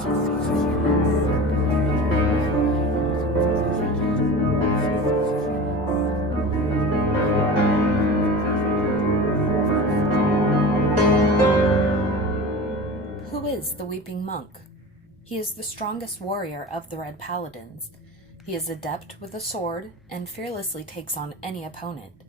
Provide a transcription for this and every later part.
Who is the Weeping Monk? He is the strongest warrior of the Red Paladins. He is adept with a sword and fearlessly takes on any opponent.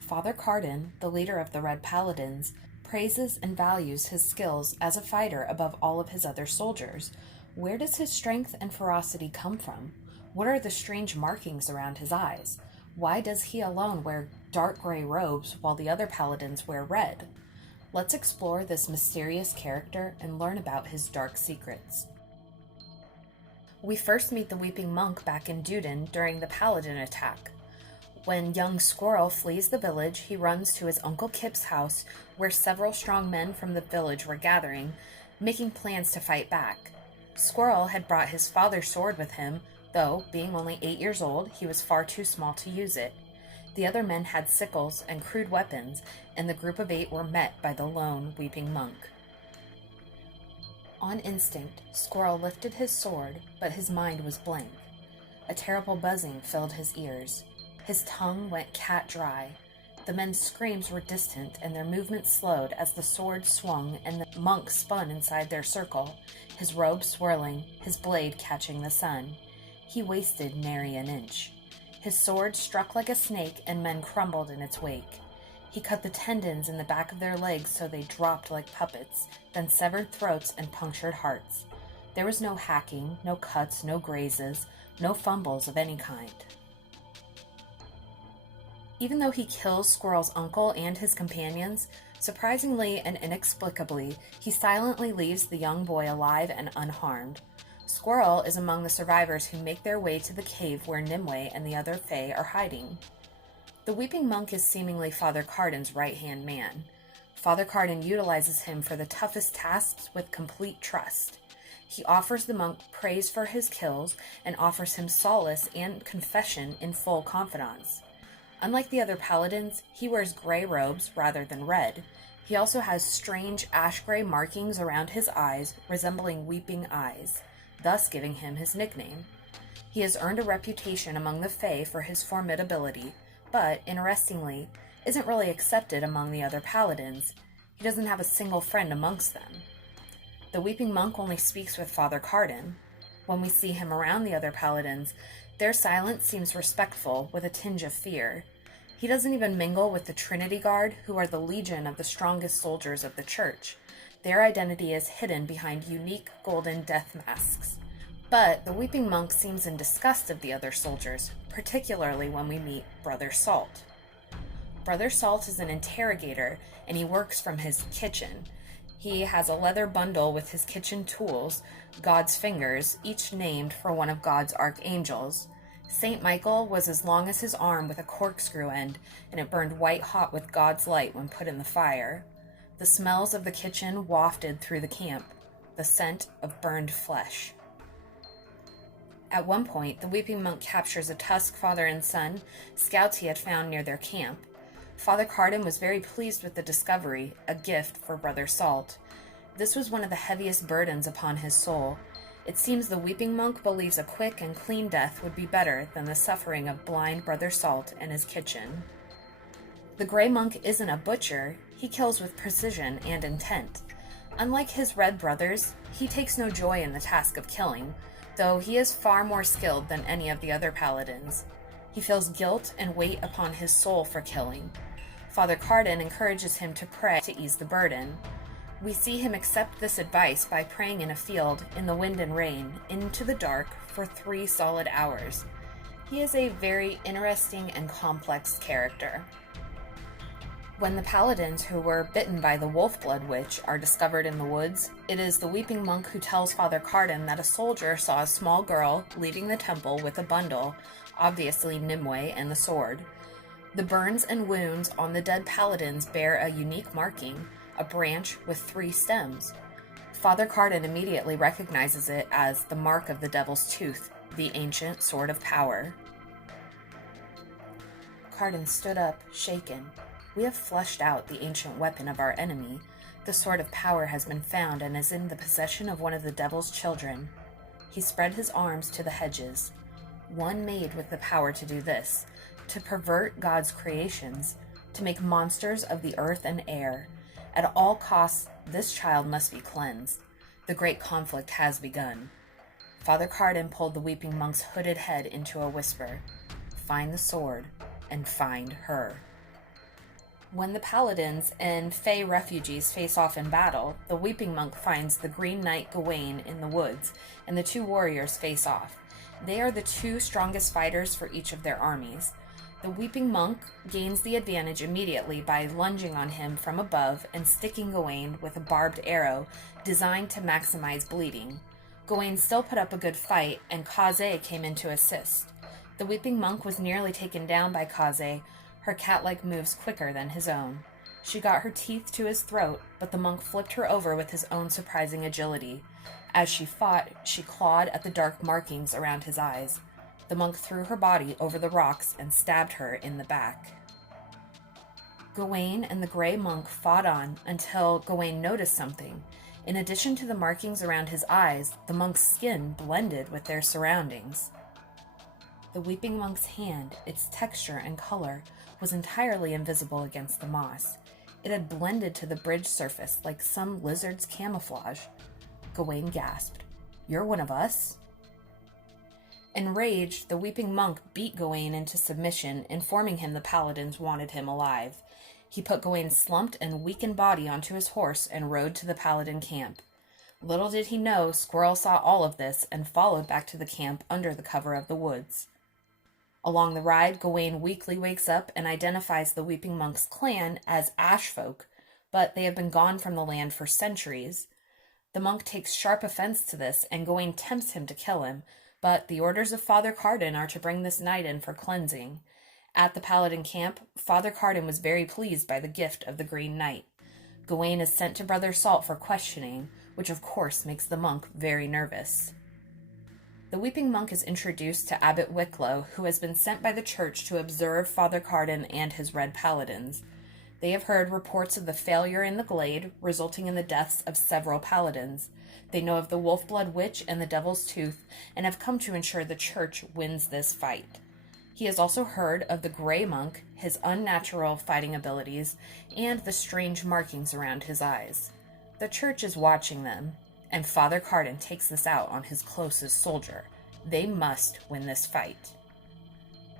Father Carden, the leader of the Red Paladins, praises and values his skills as a fighter above all of his other soldiers. Where does his strength and ferocity come from? What are the strange markings around his eyes? Why does he alone wear dark gray robes while the other paladins wear red? Let's explore this mysterious character and learn about his dark secrets. We first meet the Weeping Monk back in Duden during the Paladin attack. When young Squirrel flees the village, he runs to his Uncle Kip's house, where several strong men from the village were gathering, making plans to fight back. Squirrel had brought his father's sword with him, though, being only 8 years old, he was far too small to use it. The other men had sickles and crude weapons, and the group of 8 were met by the lone Weeping Monk. On instinct, Squirrel lifted his sword, but his mind was blank. A terrible buzzing filled his ears. His tongue went cat dry. The men's screams were distant and their movements slowed as the sword swung and the monk spun inside their circle, his robe swirling, his blade catching the sun. He wasted nary an inch. His sword struck like a snake and men crumbled in its wake. He cut the tendons in the back of their legs so they dropped like puppets, then severed throats and punctured hearts. There was no hacking, no cuts, no grazes, no fumbles of any kind. Even though he kills Squirrel's uncle and his companions, surprisingly and inexplicably, he silently leaves the young boy alive and unharmed. Squirrel is among the survivors who make their way to the cave where Nimue and the other Fae are hiding. The Weeping Monk is seemingly Father Carden's right-hand man. Father Carden utilizes him for the toughest tasks with complete trust. He offers the monk praise for his kills and offers him solace and confession in full confidence. Unlike the other paladins, he wears gray robes rather than red. He also has strange ash-gray markings around his eyes, resembling weeping eyes, thus giving him his nickname. He has earned a reputation among the Fae for his formidability, but, interestingly, isn't really accepted among the other paladins. He doesn't have a single friend amongst them. The Weeping Monk only speaks with Father Carden. When we see him around the other paladins, their silence seems respectful with a tinge of fear. He doesn't even mingle with the Trinity Guard, who are the legion of the strongest soldiers of the church. Their identity is hidden behind unique golden death masks. But the Weeping Monk seems in disgust of the other soldiers, particularly when we meet Brother Salt. Brother Salt is an interrogator, and he works from his kitchen. He has a leather bundle with his kitchen tools, God's fingers, each named for one of God's archangels. St. Michael was as long as his arm with a corkscrew end, and it burned white hot with God's light when put in the fire. The smells of the kitchen wafted through the camp, the scent of burned flesh. At one point, the Weeping Monk captures a tusk father and son, scouts he had found near their camp. Father Carden was very pleased with the discovery, a gift for Brother Salt. This was one of the heaviest burdens upon his soul. It seems the Weeping Monk believes a quick and clean death would be better than the suffering of blind Brother Salt and his kitchen. The Grey Monk isn't a butcher, he kills with precision and intent. Unlike his red brothers, he takes no joy in the task of killing, though he is far more skilled than any of the other paladins. He feels guilt and weight upon his soul for killing. Father Carden encourages him to pray to ease the burden. We see him accept this advice by praying in a field, in the wind and rain, into the dark, for 3 solid hours. He is a very interesting and complex character. When the paladins who were bitten by the wolf-blood witch are discovered in the woods, it is the Weeping Monk who tells Father Carden that a soldier saw a small girl leaving the temple with a bundle, obviously Nimue and the sword. The burns and wounds on the dead paladins bear a unique marking, a branch with 3 stems. Father Carden immediately recognizes it as the mark of the Devil's Tooth, the ancient sword of power. Carden stood up, shaken. We have fleshed out the ancient weapon of our enemy, The sword of power has been found and is in the possession of one of the devil's children. He spread his arms to the hedges, one made with the power to do this, to pervert God's creations, to make monsters of the earth and air. At all costs, this child must be cleansed. The great conflict has begun. Father Carden pulled the weeping monk's hooded head into a whisper. Find the sword, and find her. When the Paladins and Fey refugees face off in battle, the weeping monk finds the Green Knight Gawain in the woods, and the two warriors face off. They are the two strongest fighters for each of their armies. The weeping monk gains the advantage immediately by lunging on him from above and sticking Gawain with a barbed arrow designed to maximize bleeding. Gawain still put up a good fight, and Kaze came in to assist. The weeping monk was nearly taken down by Kaze, her cat-like moves quicker than his own. She got her teeth to his throat, but the monk flipped her over with his own surprising agility. As she fought, she clawed at the dark markings around his eyes. The monk threw her body over the rocks and stabbed her in the back. Gawain and the gray monk fought on until Gawain noticed something. In addition to the markings around his eyes, the monk's skin blended with their surroundings. The weeping monk's hand, its texture and color, was entirely invisible against the moss. It had blended to the bridge surface like some lizard's camouflage. Gawain gasped, "You're one of us?" Enraged, the weeping monk beat Gawain into submission, informing him the Paladins wanted him alive. He put Gawain's slumped and weakened body onto his horse and rode to the Paladin camp. Little did he know, Squirrel saw all of this and followed back to the camp under the cover of the woods. Along the ride, Gawain weakly wakes up and identifies the weeping monk's clan as Ashfolk, but they have been gone from the land for centuries. The monk takes sharp offense to this, and Gawain tempts him to kill him, but the orders of Father Carden are to bring this knight in for cleansing. At the Paladin camp, Father Carden was very pleased by the gift of the Green Knight. Gawain is sent to Brother Salt for questioning, which of course makes the monk very nervous. The weeping monk is introduced to Abbot Wicklow, who has been sent by the church to observe Father Carden and his Red Paladins. They have heard reports of the failure in the glade, resulting in the deaths of several paladins. They know of the Wolfblood Witch and the Devil's Tooth, and have come to ensure the church wins this fight. He has also heard of the Grey Monk, his unnatural fighting abilities, and the strange markings around his eyes. The church is watching them, and Father Carden takes this out on his closest soldier. They must win this fight.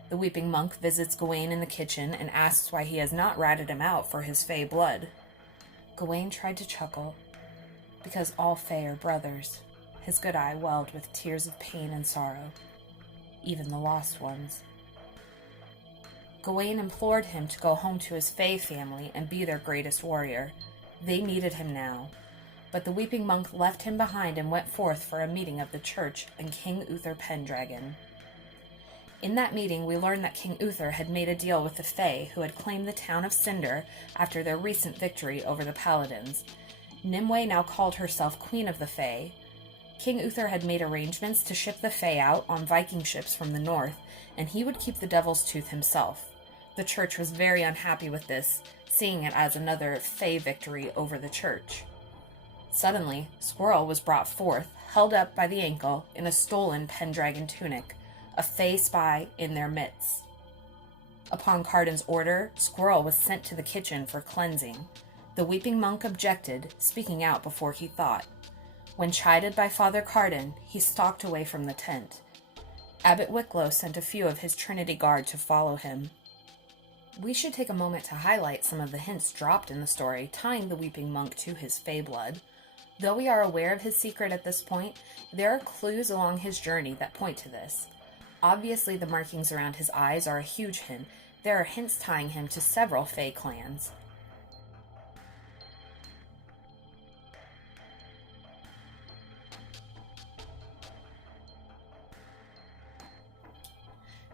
The weeping monk visits Gawain in the kitchen and asks why he has not ratted him out for his Fey blood. Gawain tried to chuckle, because all Fey are brothers. His good eye welled with tears of pain and sorrow, even the lost ones. Gawain implored him to go home to his Fey family and be their greatest warrior. They needed him now. But the weeping monk left him behind and went forth for a meeting of the church and King Uther Pendragon. In that meeting, we learned that King Uther had made a deal with the Fey, who had claimed the town of Cinder after their recent victory over the Paladins. Nimue now called herself Queen of the Fey. King Uther had made arrangements to ship the Fey out on Viking ships from the north, and he would keep the Devil's Tooth himself. The church was very unhappy with this, seeing it as another Fey victory over the church. Suddenly, Squirrel was brought forth, held up by the ankle in a stolen Pendragon tunic, a Fey spy in their midst. Upon Carden's order, Squirrel was sent to the kitchen for cleansing. The weeping monk objected, speaking out before he thought. When chided by Father Carden, he stalked away from the tent. Abbot Wicklow sent a few of his Trinity Guard to follow him. We should take a moment to highlight some of the hints dropped in the story tying the weeping monk to his Fey blood. Though we are aware of his secret at this point, there are clues along his journey that point to this. Obviously, the markings around his eyes are a huge hint. There are hints tying him to several Fey clans.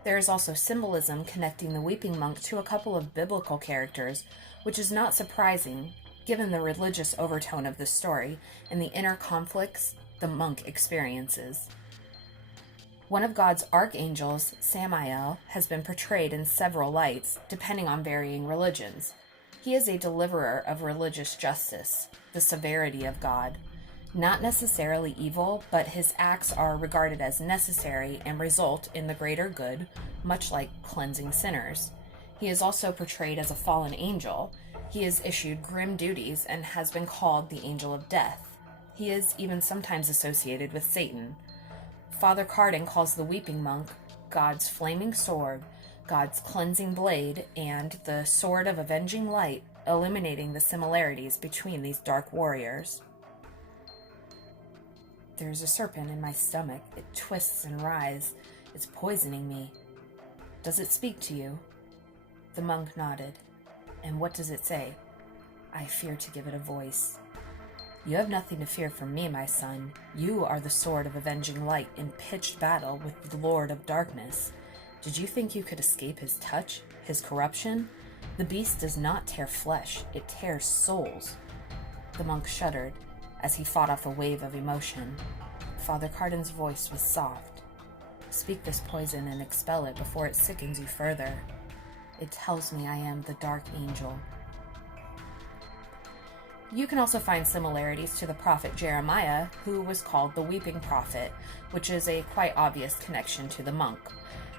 There is also symbolism connecting the weeping monk to a couple of biblical characters, which is not surprising, given the religious overtone of this story and the inner conflicts the monk experiences. One of God's archangels, Samael, has been portrayed in several lights, depending on varying religions. He is a deliverer of religious justice, the severity of God. Not necessarily evil, but his acts are regarded as necessary and result in the greater good, much like cleansing sinners. He is also portrayed as a fallen angel. He is issued grim duties and has been called the angel of death. He is even sometimes associated with Satan. Father Cardin calls the weeping monk God's flaming sword, God's cleansing blade, and the sword of avenging light, illuminating the similarities between these dark warriors. There's a serpent in my stomach. It twists and writhes. It's poisoning me. Does it speak to you? The monk nodded. And what does it say? I fear to give it a voice. You have nothing to fear from me, my son. You are the sword of avenging light in pitched battle with the Lord of Darkness. Did you think you could escape his touch, his corruption? The beast does not tear flesh, it tears souls. The monk shuddered as he fought off a wave of emotion. Father Cardin's voice was soft. Speak this poison and expel it before it sickens you further. It tells me I am the dark angel. You can also find similarities to the prophet Jeremiah, who was called the weeping prophet, which is a quite obvious connection to the monk.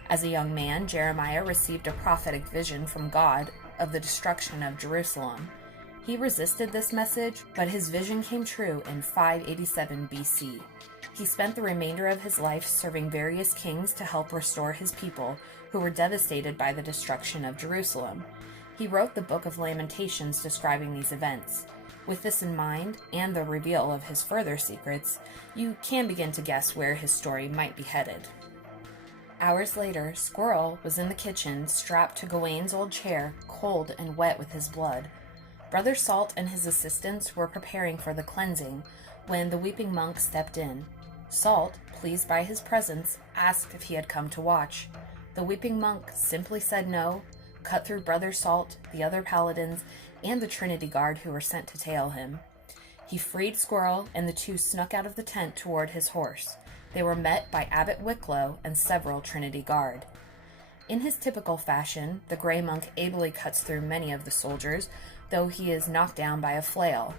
As a young man, Jeremiah received a prophetic vision from God of the destruction of Jerusalem. He resisted this message, but his vision came true in 587 BC. He spent the remainder of his life serving various kings to help restore his people, who were devastated by the destruction of Jerusalem. He wrote the Book of Lamentations describing these events. With this in mind, and the reveal of his further secrets, you can begin to guess where his story might be headed. Hours later, Squirrel was in the kitchen, strapped to Gawain's old chair, cold and wet with his blood. Brother Salt and his assistants were preparing for the cleansing when the weeping monk stepped in. Salt, pleased by his presence, asked if he had come to watch. The weeping monk simply said no, cut through Brother Salt, the other paladins, and the Trinity Guard who were sent to tail him. He freed Squirrel, and the two snuck out of the tent toward his horse. They were met by Abbot Wicklow and several Trinity Guard. In his typical fashion, the gray monk ably cuts through many of the soldiers, though he is knocked down by a flail.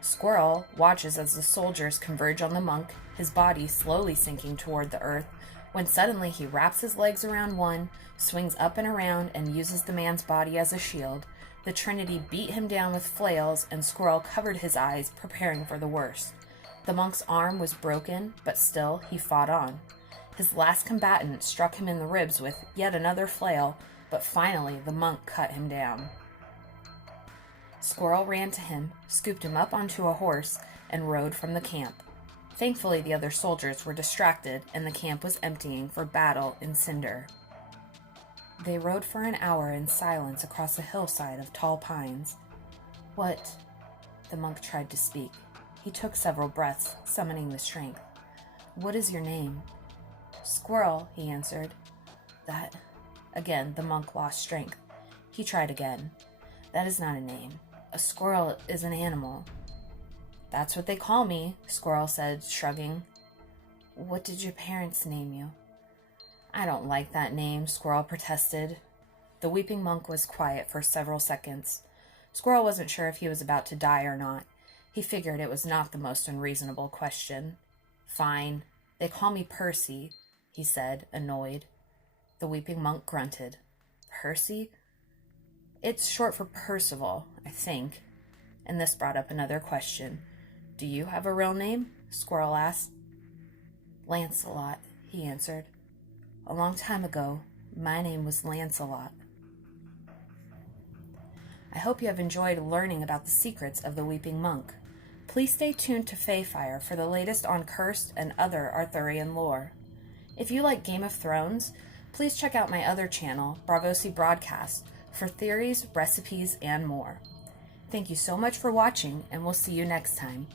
Squirrel watches as the soldiers converge on the monk, his body slowly sinking toward the earth, when suddenly he wraps his legs around one, swings up and around, and uses the man's body as a shield. The Trinity beat him down with flails, and Squirrel covered his eyes, preparing for the worst. The monk's arm was broken, but still he fought on. His last combatant struck him in the ribs with yet another flail, but finally the monk cut him down. Squirrel ran to him, scooped him up onto a horse, and rode from the camp. Thankfully, the other soldiers were distracted, and the camp was emptying for battle in Cinder. They rode for an hour in silence across a hillside of tall pines. What? The monk tried to speak. He took several breaths, summoning the strength. What is your name? Squirrel, he answered. That. Again, the monk lost strength. He tried again. That is not a name. A squirrel is an animal. That's what they call me, Squirrel said, shrugging. What did your parents name you? I don't like that name, Squirrel protested. The weeping monk was quiet for several seconds. Squirrel wasn't sure if he was about to die or not. He figured it was not the most unreasonable question. Fine. They call me Percy, he said, annoyed. The weeping monk grunted. Percy? It's short for Percival, I think. And this brought up another question. Do you have a real name? Squirrel asked. Lancelot, he answered. A long time ago, my name was Lancelot. I hope you have enjoyed learning about the secrets of the Weeping Monk. Please stay tuned to Fayfire for the latest on cursed and other Arthurian lore. If you like Game of Thrones, please check out my other channel, Bravosi Broadcast, for theories, recipes, and more. Thank you so much for watching, and we'll see you next time.